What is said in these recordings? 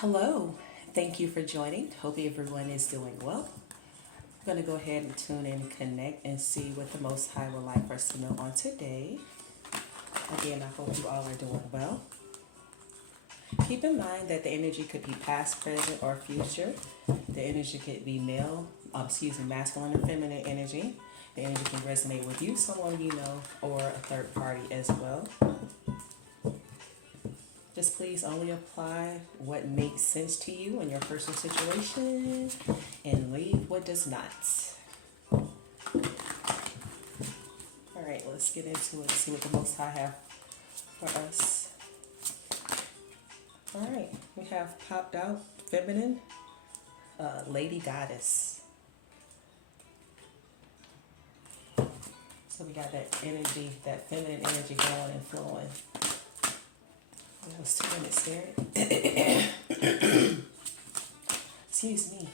Hello, thank you for joining. Hope everyone is doing well. I'm going to go ahead and tune in and connect and see what the Most High would like for us to know on today. Again, I hope you all are doing well. Keep in mind that the energy could be past, present, or future. The energy could be masculine or feminine energy. The energy can resonate with you, someone you know, or a third party as well. Just please only apply what makes sense to you in your personal situation and leave what does not. All right, let's get into it and see what the Most High have for us. All right, we have popped out feminine, lady goddess. So we got that energy, that feminine energy going and flowing. That was 2 minutes there. Excuse me.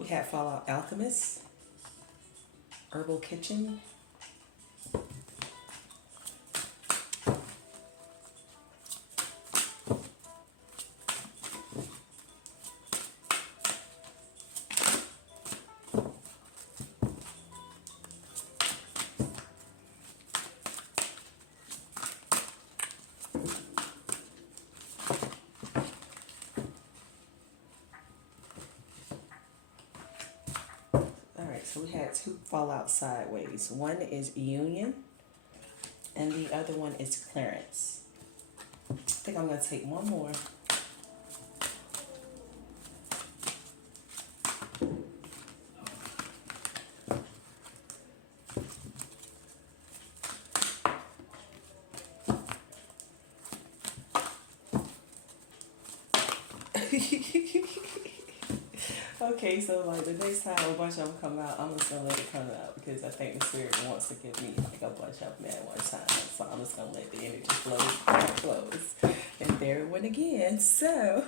We have Fallout Alchemist, Herbal Kitchen, so we had 2 fall out sideways. One is union, and the other one is clearance. I think I'm going to take one more. Okay, so like the next time a bunch of them come out, I'm just gonna let it come out because I think the spirit wants to give me like a bunch of them at one time. So I'm just gonna let the energy flows. And there it went again. So,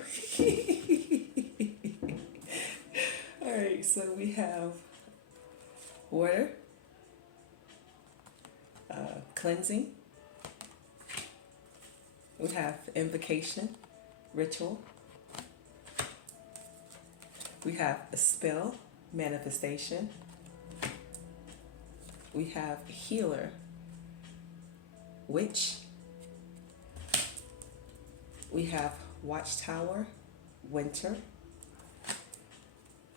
all right. So we have water, cleansing. We have invocation, ritual. We have a spell, manifestation. We have healer, witch. We have watchtower, winter.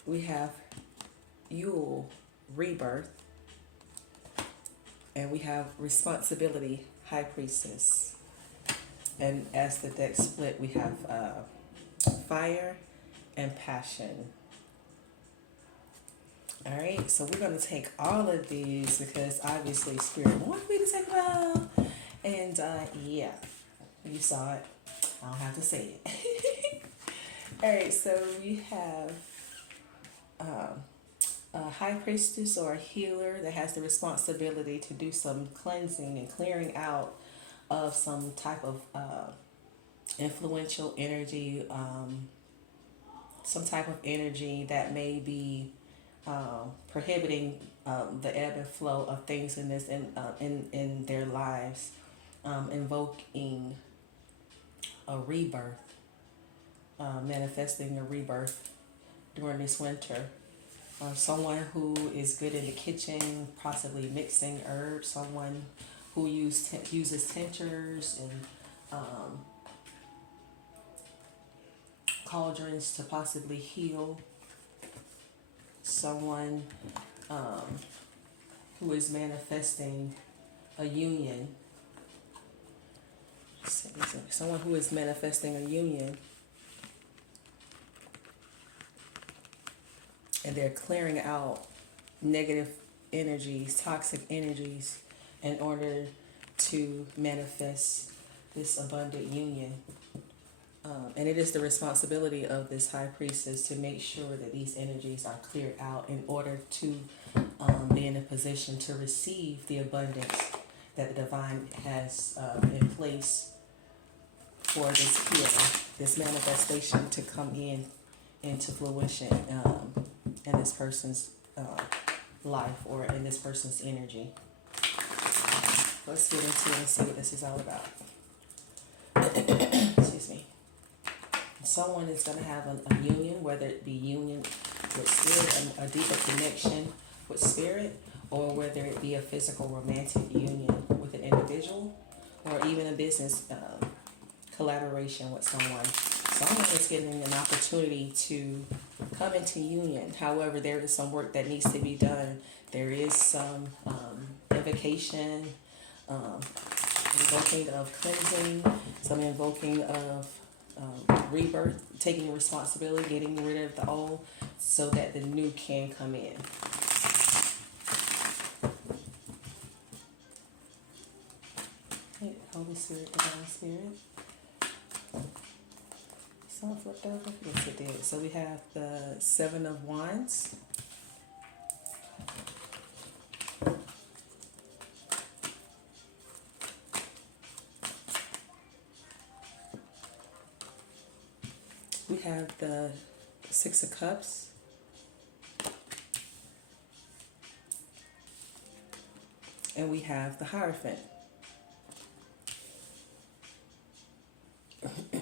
We have Yule, rebirth. And we have responsibility, high priestess. And as the deck split, we have fire and passion. All right, so we're going to take all of these because obviously Spirit wanted me to take them all. And yeah, you saw it. I don't have to say it. All right, so we have a high priestess or a healer that has the responsibility to do some cleansing and clearing out of some type of influential energy, some type of energy that may be prohibiting the ebb and flow of things in this in their lives, invoking a rebirth, manifesting a rebirth during this winter. Someone who is good in the kitchen, possibly mixing herbs. Someone who uses tinctures and cauldrons to possibly heal. Someone who is manifesting a union. Someone who is manifesting a union. And they're clearing out negative energies, toxic energies, in order to manifest this abundant union. And it is the responsibility of this high priestess to make sure that these energies are cleared out in order to be in a position to receive the abundance that the divine has in place for this healing, this manifestation to come in into fruition in this person's life or in this person's energy. Let's get into it and see what this is all about. Excuse me. Someone is going to have a union, whether it be union with spirit, a deeper connection with spirit, or whether it be a physical romantic union with an individual, or even a business collaboration with someone. Someone is getting an opportunity to come into union. However, there is some work that needs to be done. There is some invocation, invoking of cleansing, some invoking of rebirth, taking responsibility, getting rid of the old so that the new can come in. Holy Spirit, Divine Spirit. Someone flipped over? Yes, it did. So we have the Seven of Wands. We have the Six of Cups. And we have the Hierophant.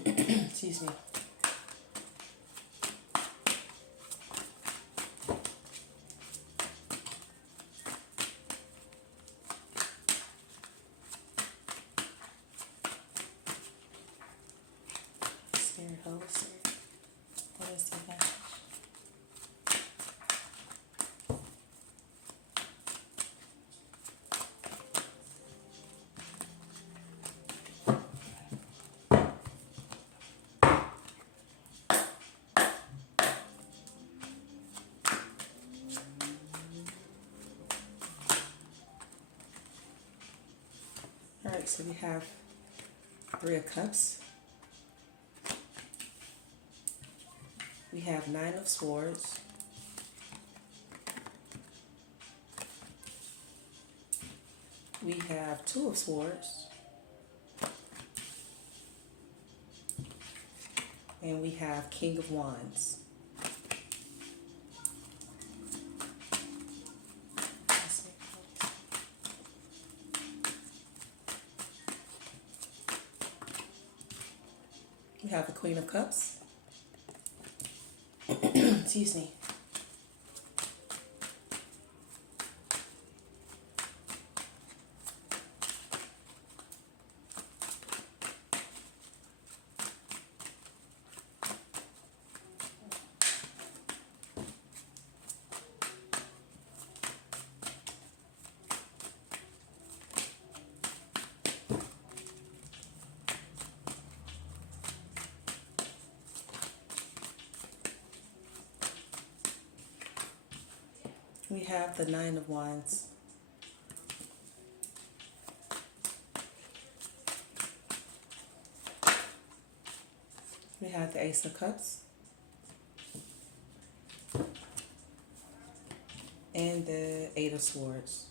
Excuse me. Spirit, Holy Spirit. What is the message? Alright, so we have Three of Cups. We have Nine of Swords. We have Two of Swords. And we have King of Wands. We have the Queen of Cups. Excuse me. We have the Nine of Wands. We have the Ace of Cups. And the Eight of Swords.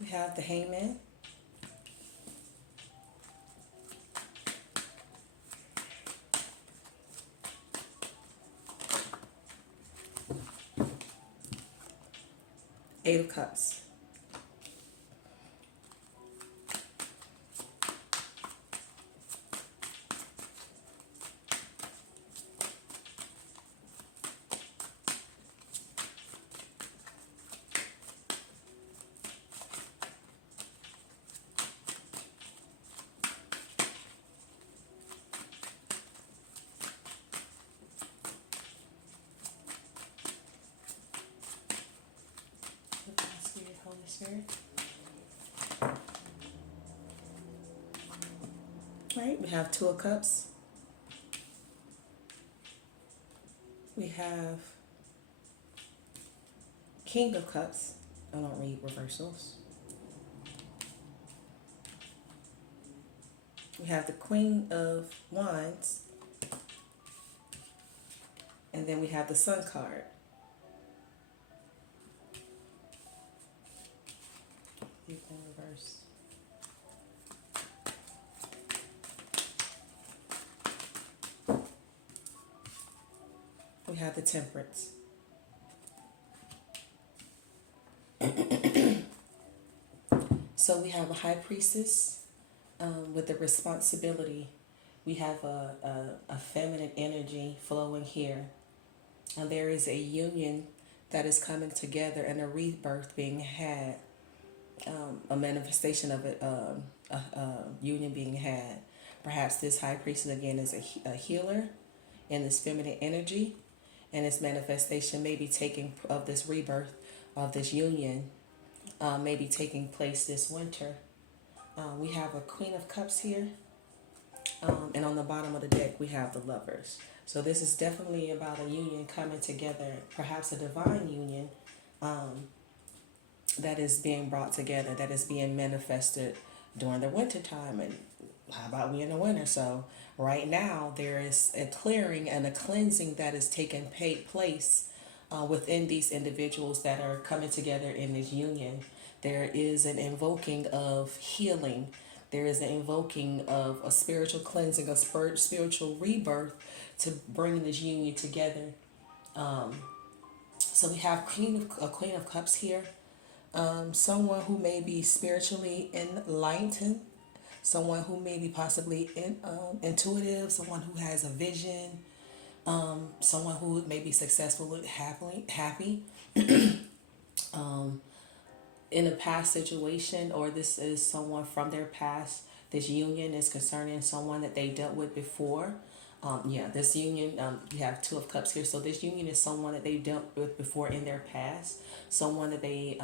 We have the Hangman. Eight of Cups. Holy Spirit. All right, we have Two of Cups. We have King of Cups. I don't read reversals. We have the Queen of Wands. And then we have the Sun card. In reverse. We have the Temperance. So we have a High Priestess with the responsibility. We have a feminine energy flowing here. And there is a union that is coming together and a rebirth being had, a manifestation of it, a union being had. Perhaps this High Priestess again is a healer in this feminine energy, and its manifestation may be taking of this rebirth of this union, may be taking place this winter. We have a Queen of Cups here, and on the bottom of the deck we have the Lovers. So this is definitely about a union coming together, perhaps a divine union that is being brought together, that is being manifested during the winter time. And how about we in the winter? So right now there is a clearing and a cleansing that is taking place within these individuals that are coming together in this union. There is an invoking of healing. There is an invoking of a spiritual cleansing, a spiritual rebirth to bring this union together. So we have a Queen of Cups here. Someone who may be spiritually enlightened, someone who may be possibly intuitive, someone who has a vision, someone who may be successful, happy in a past situation, or this is someone from their past. This union is concerning someone that they dealt with before. This union, you have Two of Cups here. So this union is someone that they dealt with before in their past. Someone that they,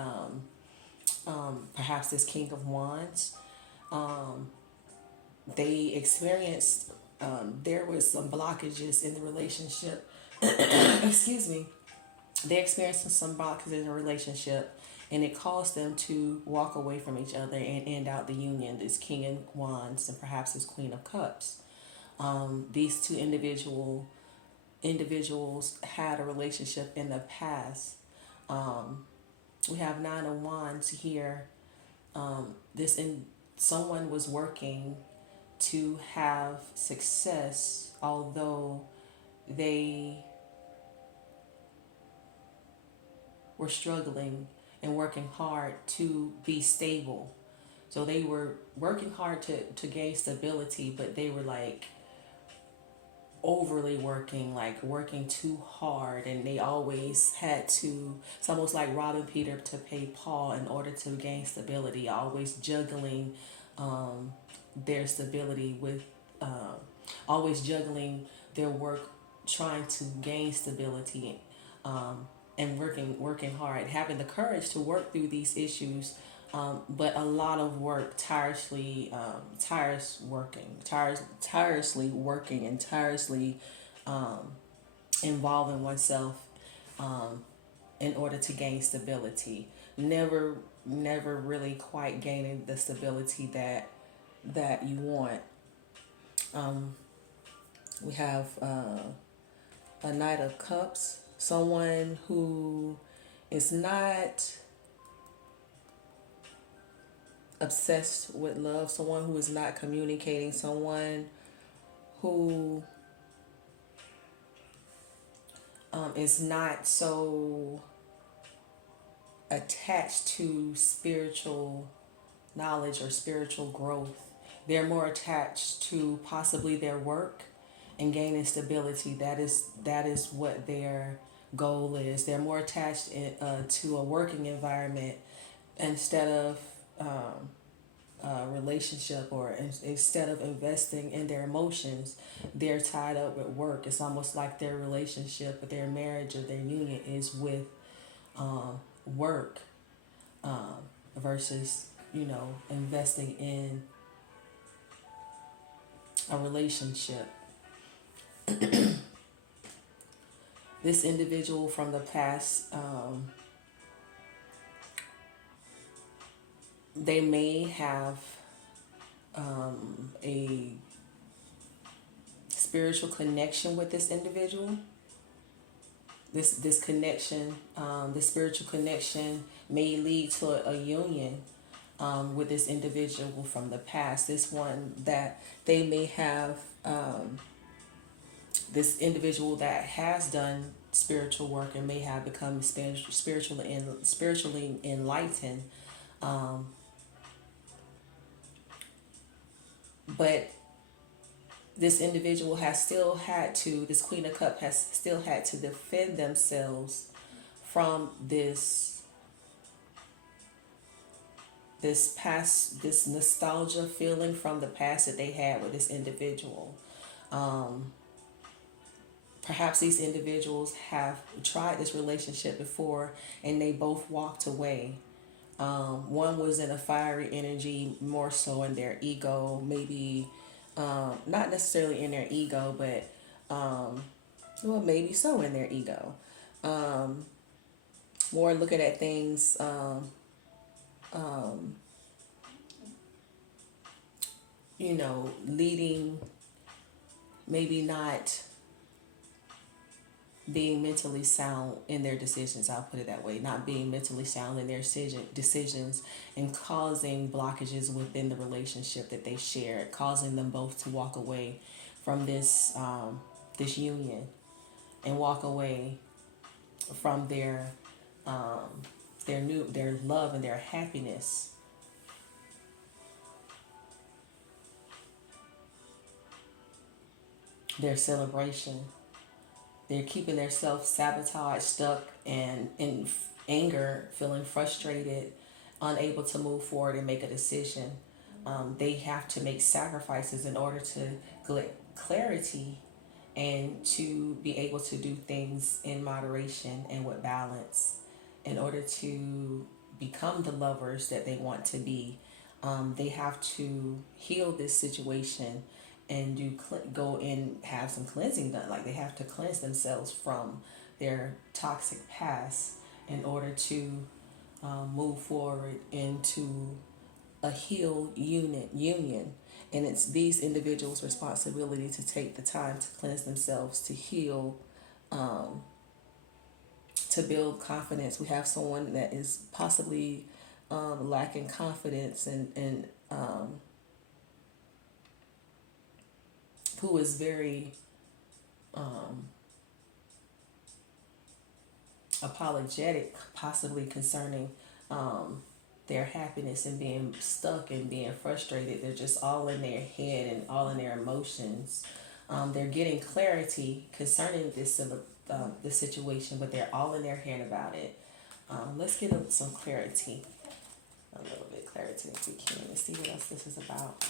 perhaps this King of Wands, they experienced, there was some blockages in the relationship. Excuse me. They experienced some blockages in the relationship, and it caused them to walk away from each other and end out the union, this King of Wands and perhaps this Queen of Cups. These two individuals had a relationship in the past. We have Nine of Wands here. Someone was working to have success, although they were struggling and working hard to be stable. So they were working hard to gain stability, but they were like overly working, like working too hard, and they always had to, it's almost like robbing Peter to pay Paul in order to gain stability, always juggling their stability with, always juggling their work, trying to gain stability, and working hard, having the courage to work through these issues, but a lot of work, tirelessly working and tirelessly involving oneself in order to gain stability. Never really quite gaining the stability that you want. We have a Knight of Cups. Someone who is not obsessed with love, someone who is not communicating, someone who is not so attached to spiritual knowledge or spiritual growth. They're more attached to possibly their work and gaining stability. That is what their goal is. They're more attached to a working environment instead of a relationship, or instead of investing in their emotions. They're tied up with work. It's almost like their relationship, their marriage, or their union is with work, versus investing in a relationship. This individual from the past, they may have a spiritual connection with this individual. This connection, the spiritual connection, may lead to a union with this individual from the past. This one that they may have, this individual that has done spiritual work and may have become spiritually enlightened, um, but this individual has still had to, this Queen of Cups has still had to defend themselves from this past, this nostalgia feeling from the past that they had with this individual. Um, Perhaps these individuals have tried this relationship before and they both walked away. One was in a fiery energy, more so in their ego, maybe not necessarily in their ego, but well, maybe so in their ego. Um, More looking at things, um, leading, maybe not being mentally sound in their decisions. I'll put it that way. Not being mentally sound in their decisions and causing blockages within the relationship that they shared, causing them both to walk away from this union and walk away from um, their love and their happiness. Their celebration. They're keeping their self sabotage stuck and in anger, feeling frustrated, unable to move forward and make a decision. They have to make sacrifices in order to get clarity and to be able to do things in moderation and with balance in order to become the lovers that they want to be. They have to heal this situation and go and have some cleansing done. Like they have to cleanse themselves from their toxic past in order to move forward into a healed union. And it's these individuals' responsibility to take the time to cleanse themselves, to heal, um, to build confidence. We have someone that is possibly lacking confidence and who is very um, apologetic, possibly concerning um, their happiness and being stuck and being frustrated. They're just all in their head and all in their emotions. They're getting clarity concerning this situation, but they're all in their head about it. Let's get some clarity, a little bit clarity if we can, and see what else this is about.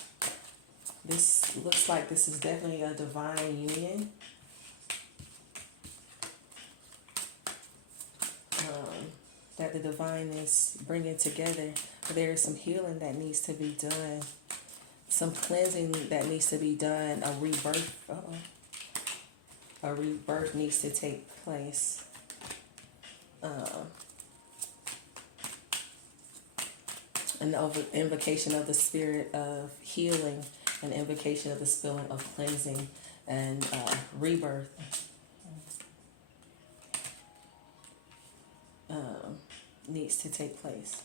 This looks like this is definitely a divine union. That the divine is bringing together. There is some healing that needs to be done, some cleansing that needs to be done, a rebirth. A rebirth needs to take place. An invocation of the spirit of healing, an invocation of the spirit of cleansing and rebirth. Needs to take place.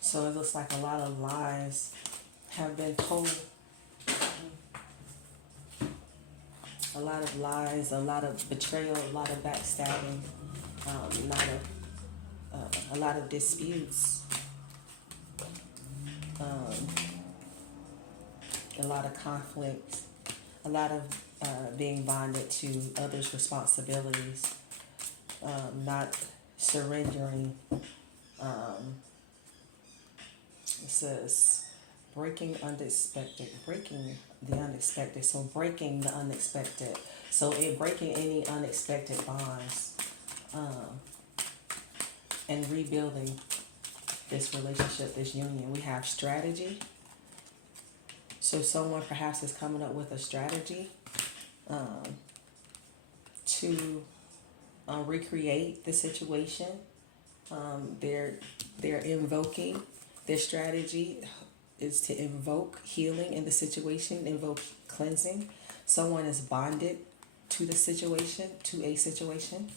So it looks like a lot of lies have been told. A lot of lies, a lot of betrayal, a lot of backstabbing, a lot of disputes, a lot of conflict, a lot of being bonded to others' responsibilities, not surrendering. It says breaking the unexpected. So breaking the unexpected. So breaking any unexpected bonds, and rebuilding this relationship, this union. We have strategy. So someone perhaps is coming up with a strategy um, to recreate the situation. They're invoking, their strategy is to invoke healing in the situation, invoke cleansing. Someone is bonded to the situation, to a situation.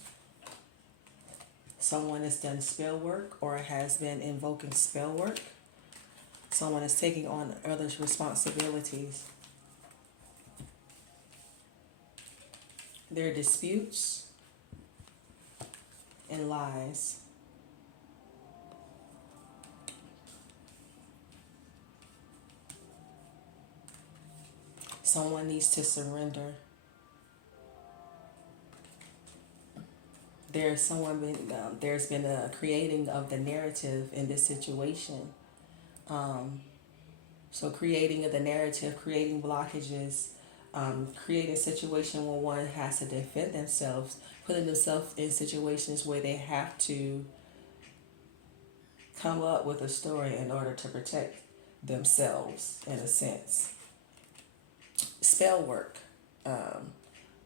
Someone has done spell work or has been invoking spell work. Someone is taking on others' responsibilities. There are disputes and lies. Someone needs to surrender. There's been a creating of the narrative in this situation. So creating of the narrative, creating blockages, creating a situation where one has to defend themselves, putting themselves in situations where they have to come up with a story in order to protect themselves in a sense. Spell work,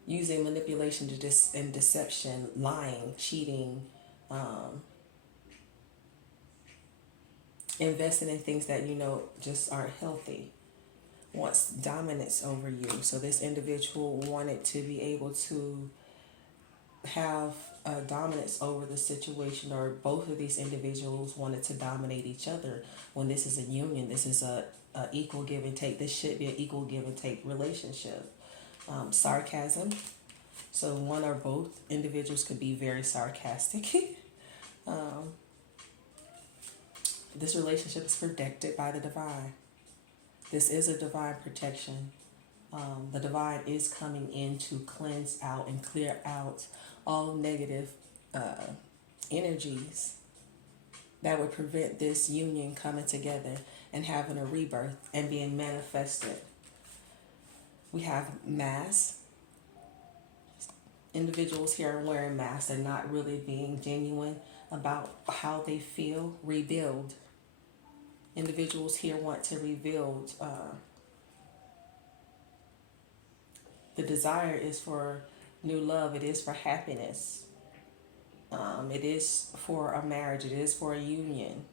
using manipulation and deception, lying, cheating, investing in things that you know just aren't healthy, wants dominance over you. So this individual wanted to be able to have dominance over the situation, or both of these individuals wanted to dominate each other. When this is a union, this is a equal give and take. This should be an equal give and take relationship. Sarcasm. So one or both individuals could be very sarcastic. This relationship is protected by the divine. This is a divine protection. The divine is coming in to cleanse out and clear out all negative energies that would prevent this union coming together and having a rebirth and being manifested. We have masks. Individuals here are wearing masks and not really being genuine about how they feel. Rebuild. Individuals here want to rebuild. The desire is for new love. It is for happiness. It is for a marriage. It is for a union.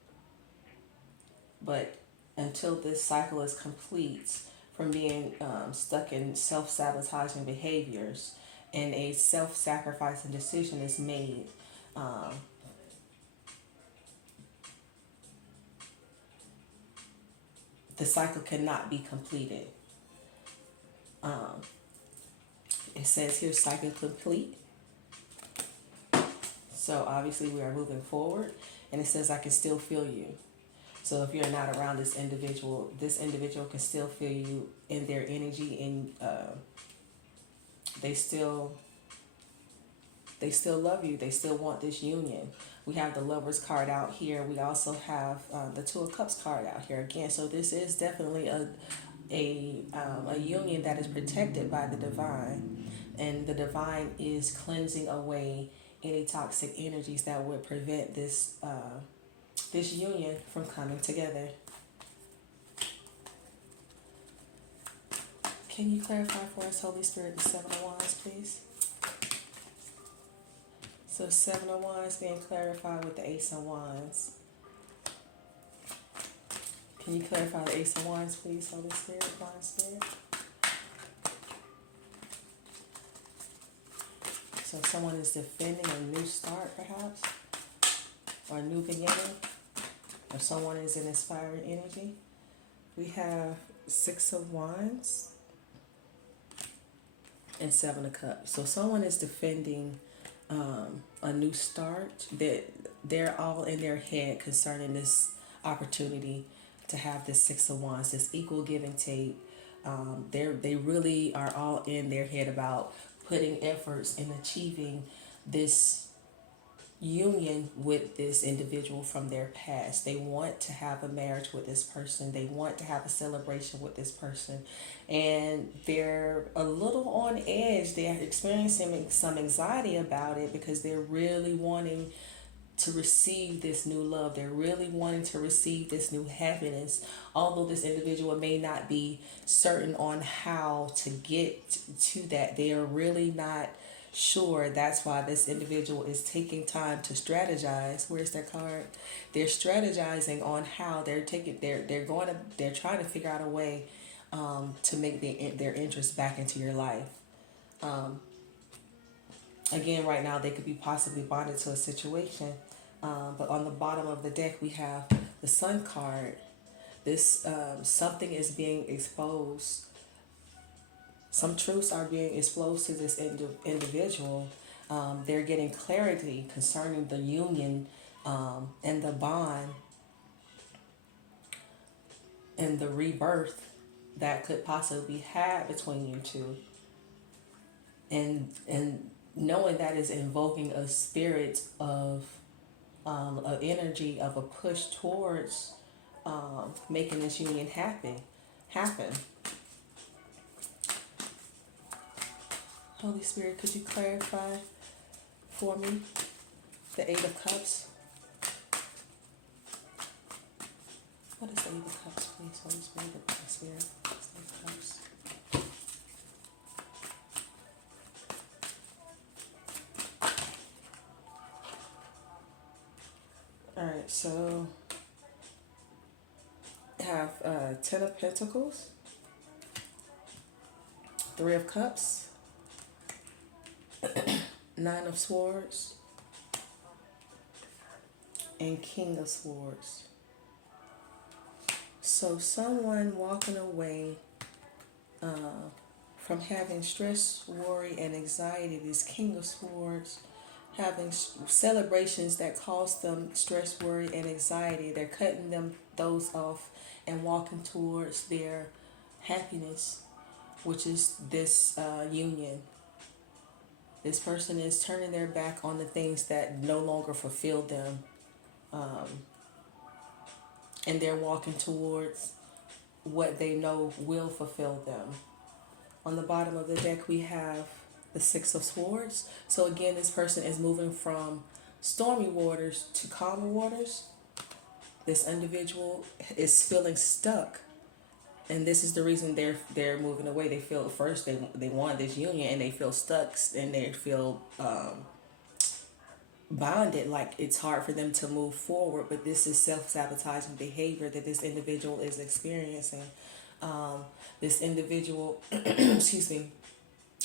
But until this cycle is complete, from being stuck in self-sabotaging behaviors and a self-sacrificing decision is made, the cycle cannot be completed. It says here cycle complete. So obviously we are moving forward, and it says I can still feel you. So if you're not around this individual can still feel you in their energy, and they still love you. They still want this union. We have the Lovers card out here. We also have the Two of Cups card out here again. So this is definitely a union that is protected by the divine, and the divine is cleansing away any toxic energies that would prevent this this union from coming together. Can you clarify for us, Holy Spirit, the Seven of Wands, please? So Seven of Wands being clarified with the Ace of Wands. Can you clarify the Ace of Wands, please, Holy Spirit, Divine Spirit? So someone is defending a new start, perhaps, or a new beginning, or someone is in inspiring energy. We have Six of Wands and Seven of Cups. So someone is defending a new start. That they're all in their head concerning this opportunity to have this Six of Wands, this equal give and take. They really are all in their head about putting efforts in achieving this union with this individual from their past. They want to have a marriage with this person. They want to have a celebration with this person. And they're a little on edge. They're experiencing some anxiety about it because they're really wanting to receive this new love. They're really wanting to receive this new happiness. Although this individual may not be certain on how to get to that, they are really not sure. That's why this individual is taking time to strategize. Where's that card? They're strategizing on how they're trying to figure out a way to make their interest back into your life. Um, Again, right now they could be possibly bonded to a situation. But on the bottom of the deck, we have the Sun card. This something is being exposed. Some truths are being exposed to this individual. They're getting clarity concerning the union and the bond and the rebirth that could possibly be had between you two. And knowing that is invoking a spirit of an energy of a push towards making this union happen. Holy Spirit, could you clarify for me the Eight of Cups? What is the Eight of Cups, please? Holy Spirit, Holy Spirit, what's the Eight of Cups? All right, so I have Ten of Pentacles, Three of Cups, Nine of Swords, and King of Swords. So someone walking away from having stress, worry, and anxiety, this King of Swords, having celebrations that cause them stress, worry, and anxiety, they're cutting those off and walking towards their happiness, which is this union. This person is turning their back on the things that no longer fulfill them, and they're walking towards what they know will fulfill them. On the bottom of the deck, we have the Six of Swords. So again, this person is moving from stormy waters to calmer waters. This individual is feeling stuck, and this is the reason they're moving away. They feel at first they want this union, and they feel stuck, and they feel bonded, like it's hard for them to move forward. But this is self-sabotaging behavior that this individual is experiencing. This individual, excuse me,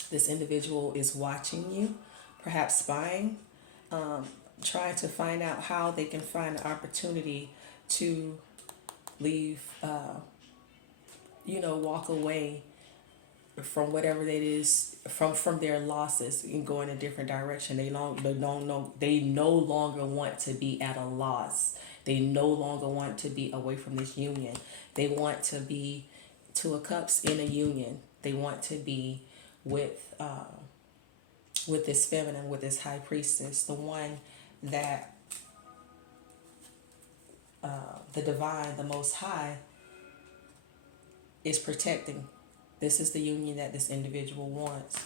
this individual is watching you, perhaps spying, trying to find out how they can find an opportunity to leave, walk away from whatever that is, from their losses and go in a different direction. They no longer want to be at a loss. They no longer want to be away from this union. They want to be Two of Cups in a union. They want to be with this feminine, with this high priestess, the one that the divine, the Most High, is protecting. This is the union that this individual wants.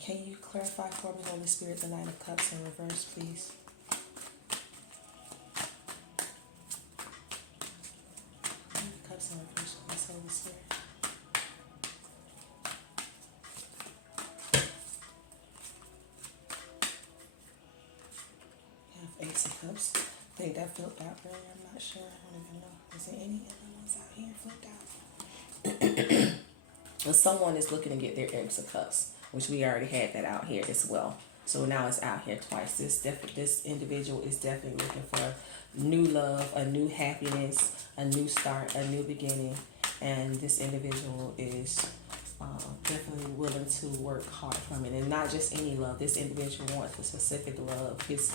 Can you clarify for me, Holy Spirit, the Nine of Cups in reverse, please? Nine of Cups in reverse, please, Holy Spirit. We have Ace of Cups. I think that flipped out earlier. I'm not sure. I don't even know. Is there any other ones out here flipped out? Well, someone is looking to get their Ace of Cups, which we already had that out here as well. So now it's out here twice. This individual is definitely looking for new love, a new happiness, a new start, a new beginning. And this individual is definitely willing to work hard from it. And not just any love. This individual wants a specific love. His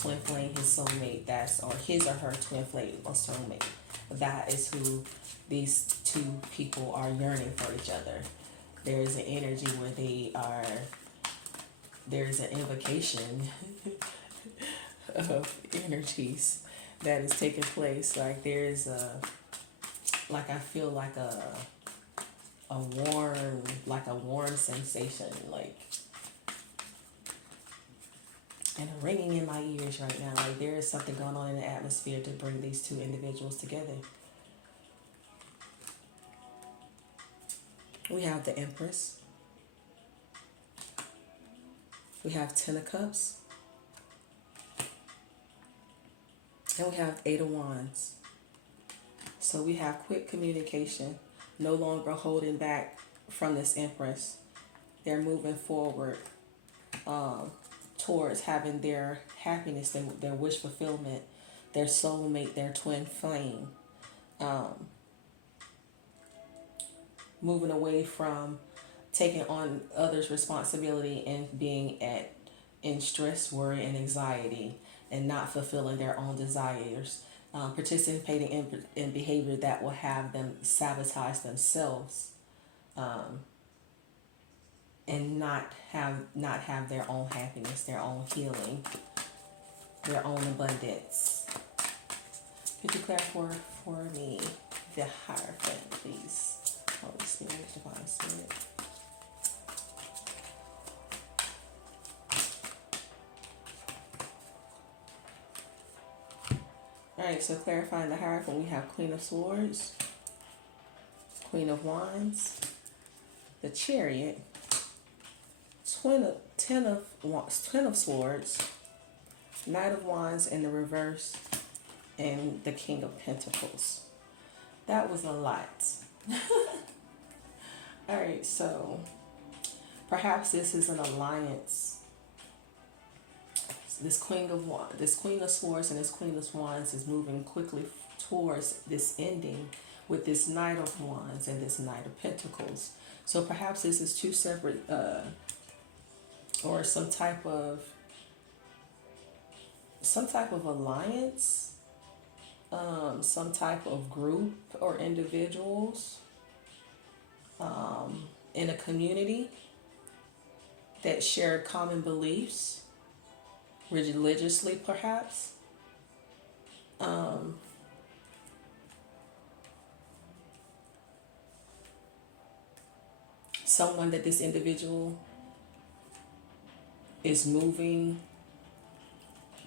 twin flame, his soulmate, or his or her twin flame or soulmate. That is who these two people are yearning for each other. There is an energy where there's an invocation of energies that is taking place. Like there's I feel like a warm sensation, like and ringing in my ears right now. Like there is something going on in the atmosphere to bring these two individuals together. We have the Empress. We have Ten of Cups. And we have Eight of Wands. So we have quick communication, no longer holding back from this Empress. They're moving forward towards having their happiness, their wish fulfillment, their soulmate, their twin flame. Moving away from taking on others' responsibility and being in stress, worry, and anxiety, and not fulfilling their own desires. Participating in behavior that will have them sabotage themselves, and not have their own happiness, their own healing, their own abundance. Could you clarify for me the Hierophant, please? Holy Spirit, Divine Spirit. Alright, so clarifying the Hierophant, we have Queen of Swords, Queen of Wands, the Chariot, Ten of Swords, Knight of Wands in the reverse, and the King of Pentacles. That was a lot. Alright, so perhaps this is an alliance. This Queen of Swords and this Queen of Wands is moving quickly towards this ending with this Knight of Wands and this Knight of Pentacles. So perhaps this is two separate or some type of alliance, some type of group or individuals in a community that share common beliefs, religiously perhaps. Someone that this individual is moving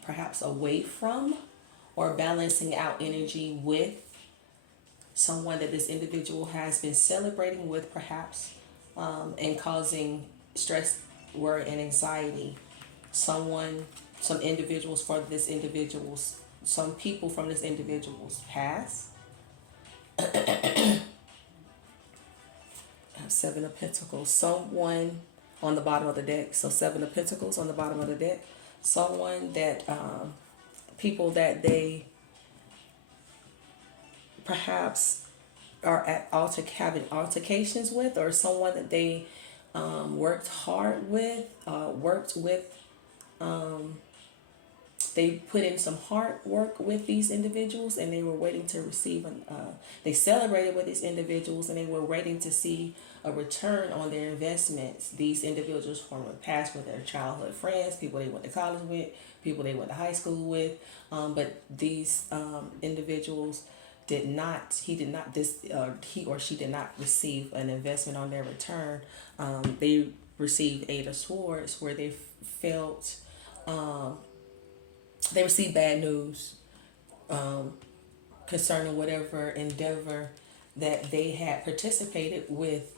perhaps away from or balancing out energy with. Someone that this individual has been celebrating with perhaps, and causing stress, worry, and anxiety. Some individuals for this individual's, some people from this individual's past. I have Seven of Pentacles. Someone on the bottom of the deck. So Seven of Pentacles on the bottom of the deck. Someone that, people that they perhaps are at having altercations with, or someone that they worked hard with, they put in some hard work with these individuals, and they were waiting to receive they celebrated with these individuals, and they were waiting to see a return on their investments. These individuals from the past were their childhood friends, people they went to college with, people they went to high school with, but these individuals he or she did not receive an investment on their return. They received Eight of Swords, where they felt they received bad news concerning whatever endeavor that they had participated with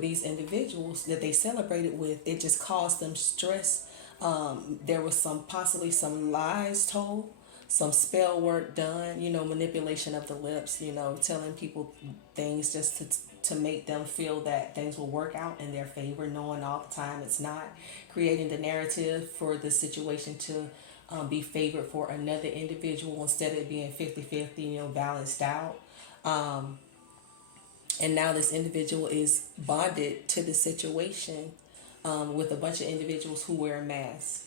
these individuals that they celebrated with. It just caused them stress. There was possibly some lies told, some spell work done, manipulation of the lips, telling people things just to make them feel that things will work out in their favor, knowing all the time it's not, creating the narrative for the situation to be favored for another individual instead of being 50-50, balanced out. And now this individual is bonded to the situation with a bunch of individuals who wear a mask.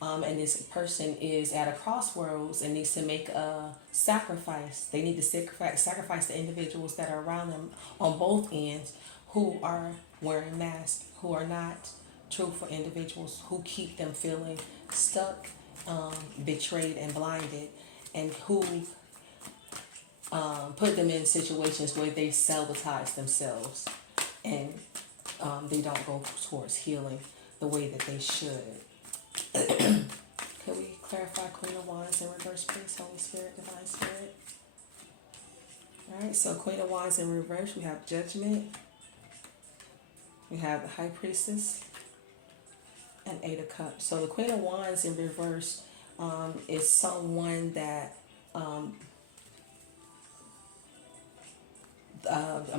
And this person is at a crossroads and needs to make a sacrifice. They need to sacrifice the individuals that are around them on both ends who are wearing masks, who are not truthful individuals, who keep them feeling stuck, betrayed, and blinded, and who put them in situations where they sabotage themselves and they don't go towards healing the way that they should. Could we clarify Queen of Wands in reverse, please? Holy Spirit, Divine Spirit. All right, so Queen of Wands in reverse, we have Judgment. We have the High Priestess and Eight of Cups. So the Queen of Wands in reverse is someone that I'm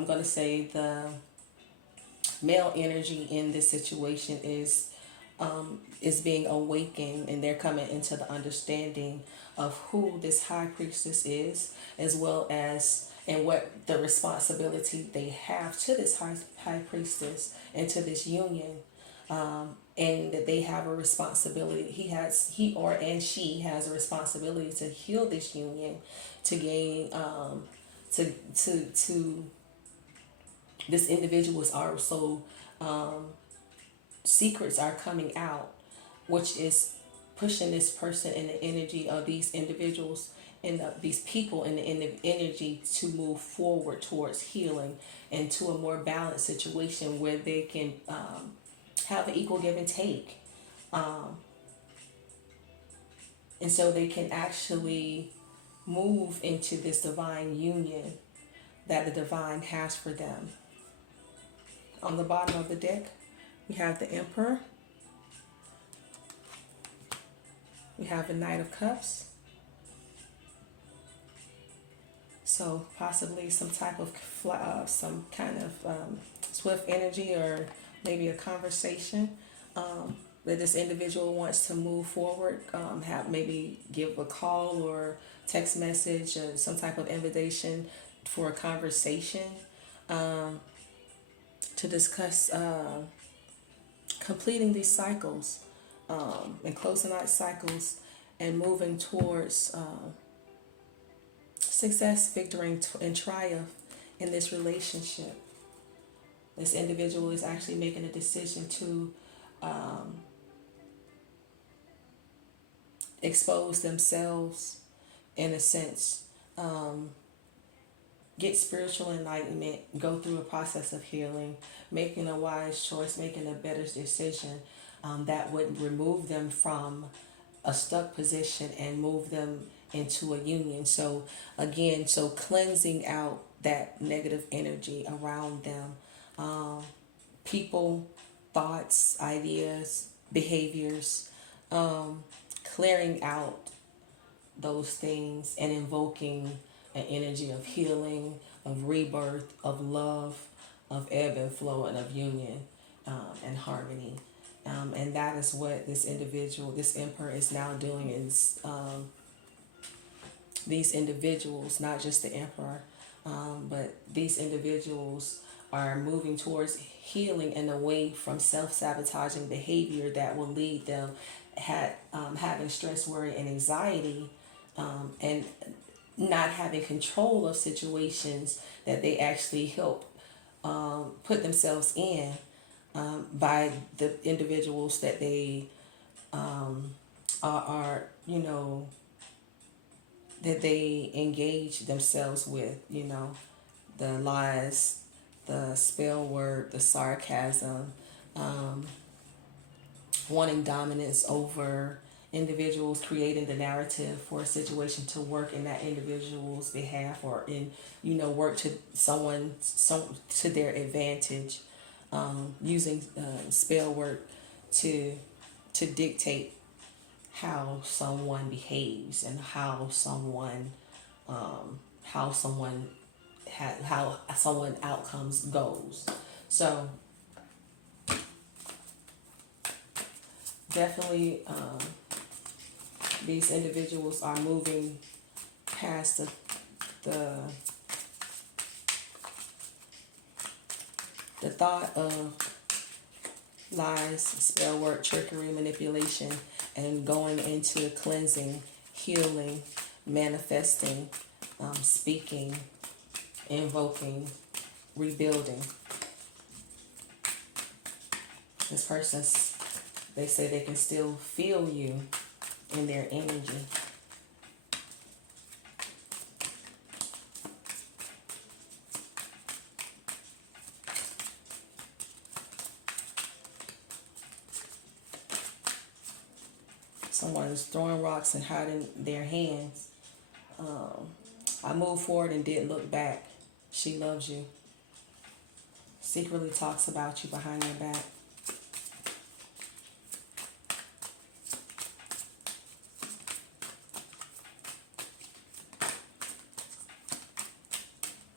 going to say the male energy in this situation is being awakened, and they're coming into the understanding of who this High Priestess is, as well as and what the responsibility they have to this high priestess and to this union, and that they have a responsibility. He or and she has a responsibility to heal this union, to gain to this individual is also secrets are coming out, which is pushing this person in the energy of these individuals and these people in the energy to move forward towards healing and to a more balanced situation where they can have an equal give and take. And so they can actually move into this divine union that the divine has for them. On the bottom of the deck, we have the Emperor. We have the Knight of Cups. So possibly some type of, some kind of swift energy, or maybe a conversation that this individual wants to move forward. Have maybe give a call or text message or some type of invitation for a conversation to discuss completing these cycles and closing out cycles and moving towards success, victory, and triumph in this relationship. This individual is actually making a decision to expose themselves, in a sense, get spiritual enlightenment, go through a process of healing, making a wise choice, making a better decision that would remove them from a stuck position and move them into a union. So again, so cleansing out that negative energy around them, people, thoughts, ideas, behaviors, clearing out those things and invoking an energy of healing, of rebirth, of love, of ebb and flow, and of union and harmony. And that is what this individual, this Emperor, is now doing. Is these individuals, not just the Emperor, but these individuals are moving towards healing and away from self-sabotaging behavior that will lead them having stress, worry, and anxiety, and not having control of situations that they actually help put themselves in by the individuals that they are, that they engage themselves with, the lies, the spell word, the sarcasm, wanting dominance over individuals, creating the narrative for a situation to work in that individual's behalf, or in, work to to their advantage, using spell work to dictate how someone behaves and how someone outcomes goes. So definitely these individuals are moving past the thought of lies, spell work, trickery, manipulation, and going into cleansing, healing, manifesting, speaking, invoking, rebuilding. This person's, they say they can still feel you in their energy. was throwing rocks and hiding their hands. I moved forward and didn't look back. She loves you. Secretly talks about you behind your back.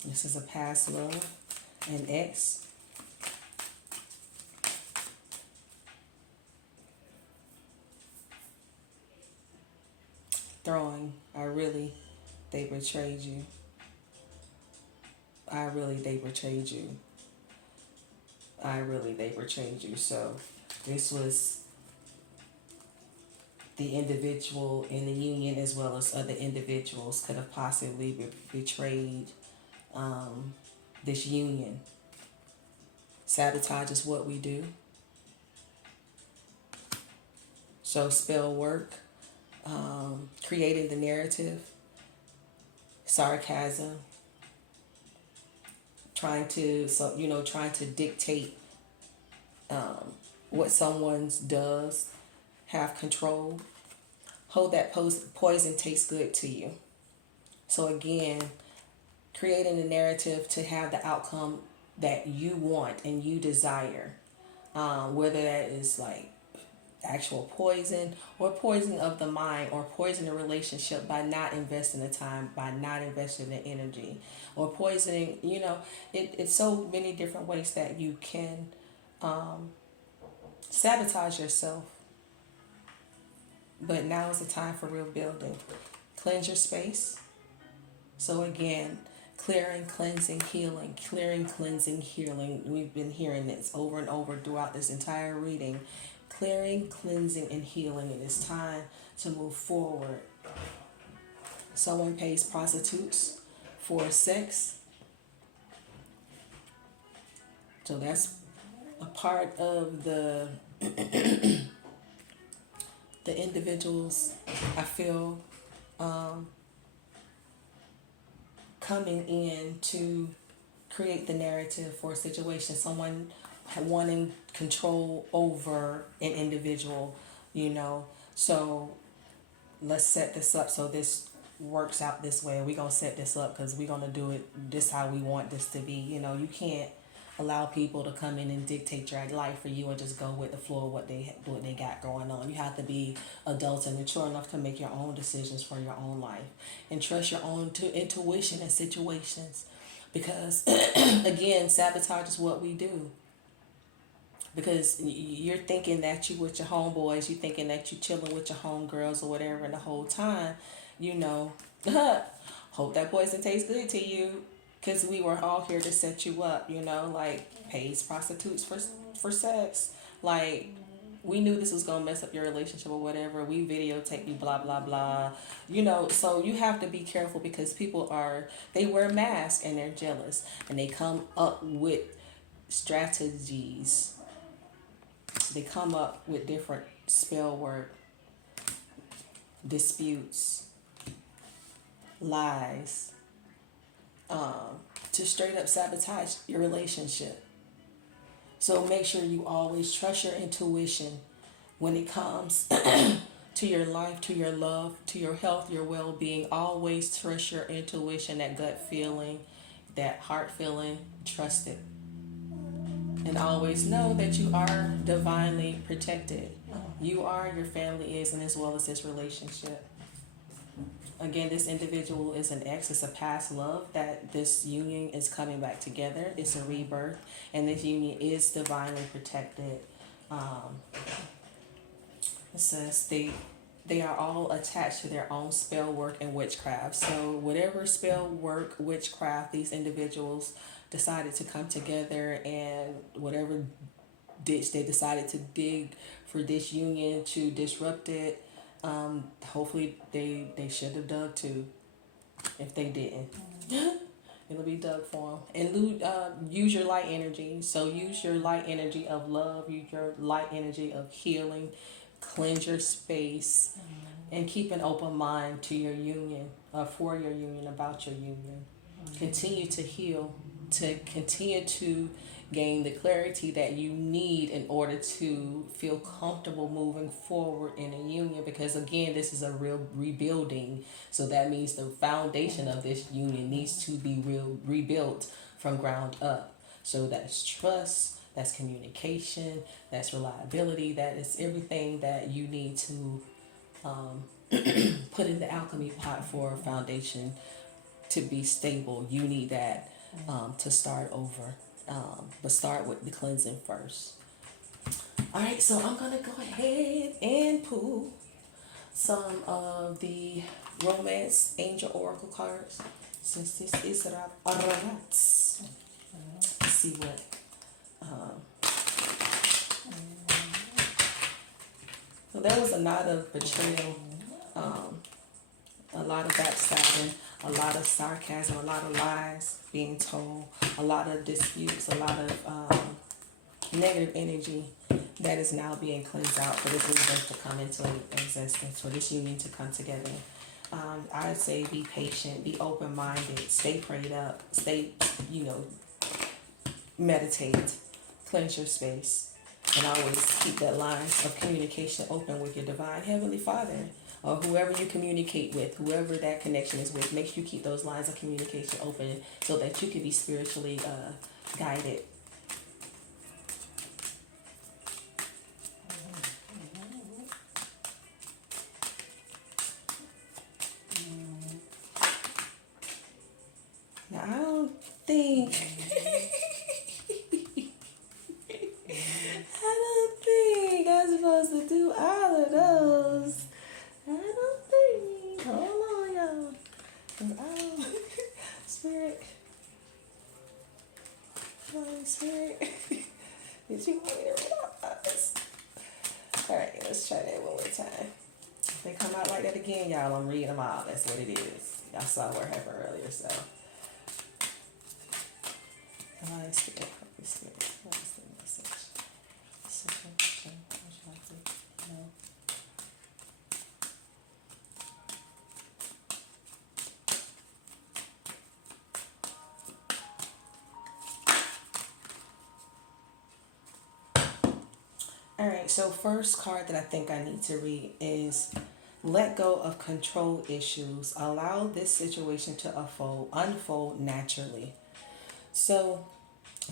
This is a past love, an ex. They betrayed you. They betrayed you. They betrayed you. So this was the individual in the union as well as other individuals could have possibly betrayed this union. Sabotage is what we do. So spell work, creating the narrative, sarcasm, trying to dictate what someone does, have control. Hold that poison tastes good to you. So again, creating the narrative to have the outcome that you want and you desire, whether that is like actual poison or poison of the mind or poison a relationship by not investing the time, by not investing the energy, or poisoning, it's so many different ways that you can sabotage yourself. But now is the time for real building. Cleanse your space. So again, clearing, cleansing, healing. Clearing, cleansing, healing. We've been hearing this over and over throughout this entire reading. Clearing, cleansing, and healing. It is time to move forward. Someone pays prostitutes for sex. So that's a part of the the individuals I feel coming in to create the narrative for a situation. Someone wanting control over an individual, So let's set this up so this works out this way. We're going to set this up because we're going to do it this how we want this to be. You can't allow people to come in and dictate your life for you and just go with the flow of what they got going on. You have to be adult and mature enough to make your own decisions for your own life and trust your own intuition in situations, because again, sabotage is what we do. Because you're thinking that you with your homeboys, you're thinking that you chilling with your homegirls or whatever, and the whole time, hope that poison tastes good to you. Because we were all here to set you up, like pays prostitutes for sex. Like, we knew this was going to mess up your relationship or whatever. We videotape you, blah, blah, blah. So you have to be careful because people they wear masks and they're jealous. And they come up with strategies. They come up with different spell work, disputes, lies, to straight up sabotage your relationship. So make sure you always trust your intuition when it comes to your life, to your love, to your health, your well-being. Always trust your intuition, that gut feeling, that heart feeling. Trust it. And always know that you are divinely protected. You are, your family is, and as well as this relationship. Again, this individual is an ex. It's a past love that this union is coming back together. It's a rebirth, and this union is divinely protected. It says they are all attached to their own spell work and witchcraft. So whatever spell work, witchcraft, these individuals decided to come together, and whatever ditch they decided to dig for this union to disrupt it, hopefully they should have dug too. If they didn't, it'll be dug for them. And use your light energy. So use your light energy of love. Use your light energy of healing. Cleanse your space, and keep an open mind to your union, for your union, about your union. Continue to heal. to continue to gain the clarity that you need in order to feel comfortable moving forward in a union, because again, this is a real rebuilding. So that means the foundation of this union needs to be rebuilt from ground up. So that's trust, that's communication, that's reliability, that is everything that you need to um, put in the alchemy pot for a foundation to be stable. You need that to start over. But start with the cleansing first. All right, so I'm gonna go ahead and pull some of the romance angel oracle cards, since this is romance. Let's see what. So there was a lot of betrayal, a lot of backstabbing, a lot of sarcasm, a lot of lies being told, a lot of disputes, a lot of negative energy that is now being cleansed out for this rebirth to come into existence, for this union to come together. I would say be patient, be open-minded, stay prayed up, stay, meditate, cleanse your space, and always keep that line of communication open with your divine Heavenly Father, or whoever you communicate with, whoever that connection is with. Make sure you keep those lines of communication open so that you can be spiritually guided. Now, I don't think I'm supposed to do all of those. I don't think. Hold on, y'all. 'Cause I don't. Spirit. Spirit. Did you want me to read all this? Alright, let's try that one more time. If they come out like that again, y'all, I'm reading them all. That's what it is. Y'all saw what happened earlier, so. Divine Spirit, Holy Spirit, what is the message? Situation, what would you like to know? Alright, so first card that I think I need to read is let go of control issues. Allow this situation to unfold naturally. So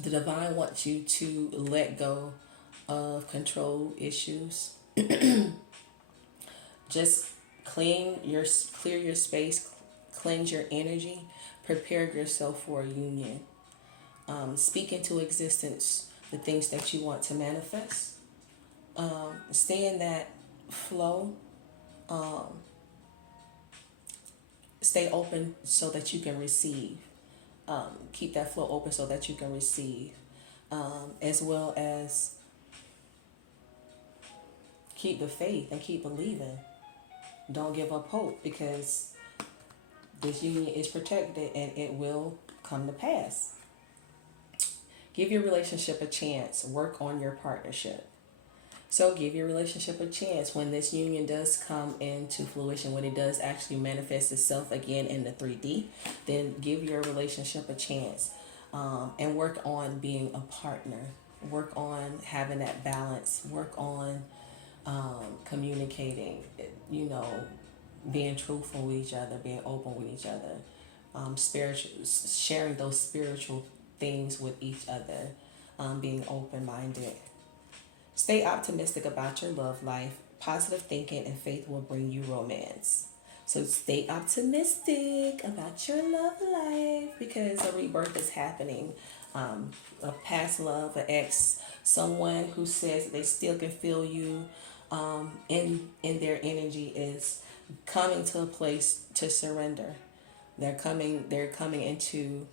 the divine wants you to let go of control issues. Just clear your space, cleanse your energy, prepare yourself for a union. Speak into existence the things that you want to manifest. Stay in that flow. Stay open so that you can receive. Keep that flow open so that you can receive, as well as keep the faith and keep believing. Don't give up hope, because this union is protected and it will come to pass. Give your relationship a chance. Work on your partnership. So give your relationship a chance when this union does come into fruition, when it does actually manifest itself again in the 3D, then give your relationship a chance, and work on being a partner. Work on having that balance. Work on communicating, being truthful with each other, being open with each other, sharing those spiritual things with each other, being open-minded. Stay optimistic about your love life. Positive thinking and faith will bring you romance. So stay optimistic about your love life, because a rebirth is happening. A past love, an ex, someone who says they still can feel you in their energy is coming to a place to surrender. They're coming into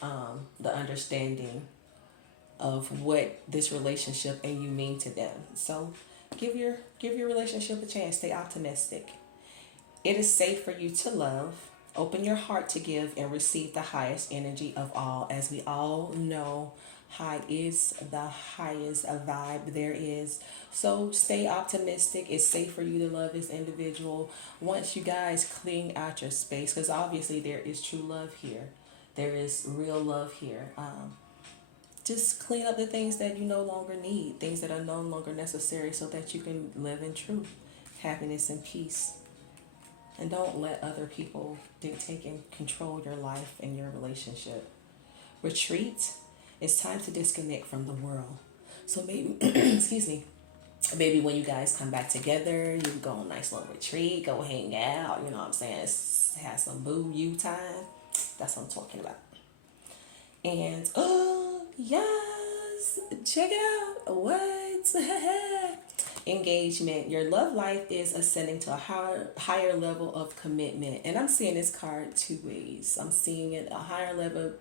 the understanding of what this relationship and you mean to them. So give your relationship a chance. Stay optimistic. It is safe for you to love. Open your heart to give and receive the highest energy of all. As we all know, high is the highest vibe there is. So stay optimistic. It's safe for you to love this individual once you guys clean out your space, because obviously there is true love here. There is real love here. Just clean up the things that you no longer need, things that are no longer necessary, so that you can live in truth, happiness, and peace. And don't let other people dictate and control your life and your relationship. Retreat. It's time to disconnect from the world. So maybe, excuse me, maybe when you guys come back together, you go on a nice little retreat, go hang out, you know what I'm saying? Have some boo you time. That's what I'm talking about. And oh yes, check it out. What? Engagement. Your love life is ascending to a higher level of commitment. And I'm seeing this card two ways. I'm seeing it a higher level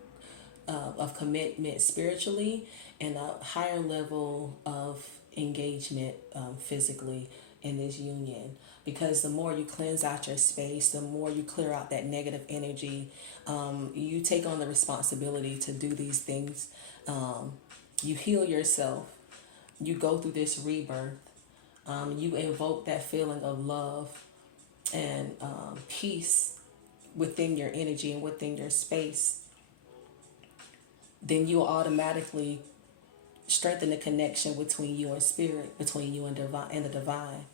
of commitment spiritually, and a higher level of engagement physically in this union. Because the more you cleanse out your space, the more you clear out that negative energy, you take on the responsibility to do these things. You heal yourself. You go through this rebirth. You invoke that feeling of love and peace within your energy and within your space. Then you'll automatically strengthen the connection between you and spirit, between you and divine and the divine.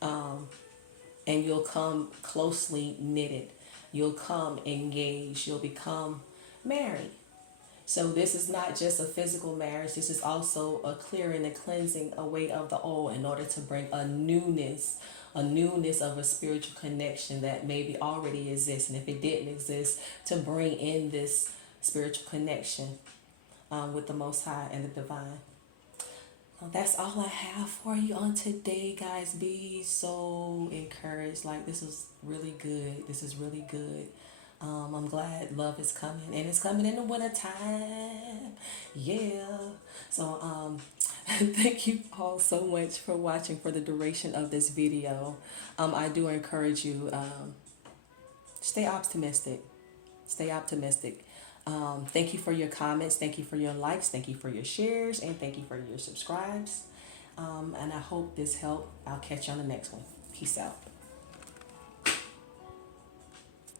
And you'll come closely knitted. You'll come engaged. You'll become married. So this is not just a physical marriage. This is also a clearing and cleansing away of the old in order to bring a newness of a spiritual connection that maybe already exists. And if it didn't exist, to bring in this spiritual connection with the Most High and the Divine. Well, that's all I have for you on today, guys. Be so encouraged. Like, this is really good. This is really good. I'm glad love is coming, and it's coming in the wintertime. Yeah. So thank you all so much for watching for the duration of this video. I do encourage you, stay optimistic. Stay optimistic. Thank you for your comments. Thank you for your likes. Thank you for your shares. And thank you for your subscribes. And I hope this helped. I'll catch you on the next one. Peace out.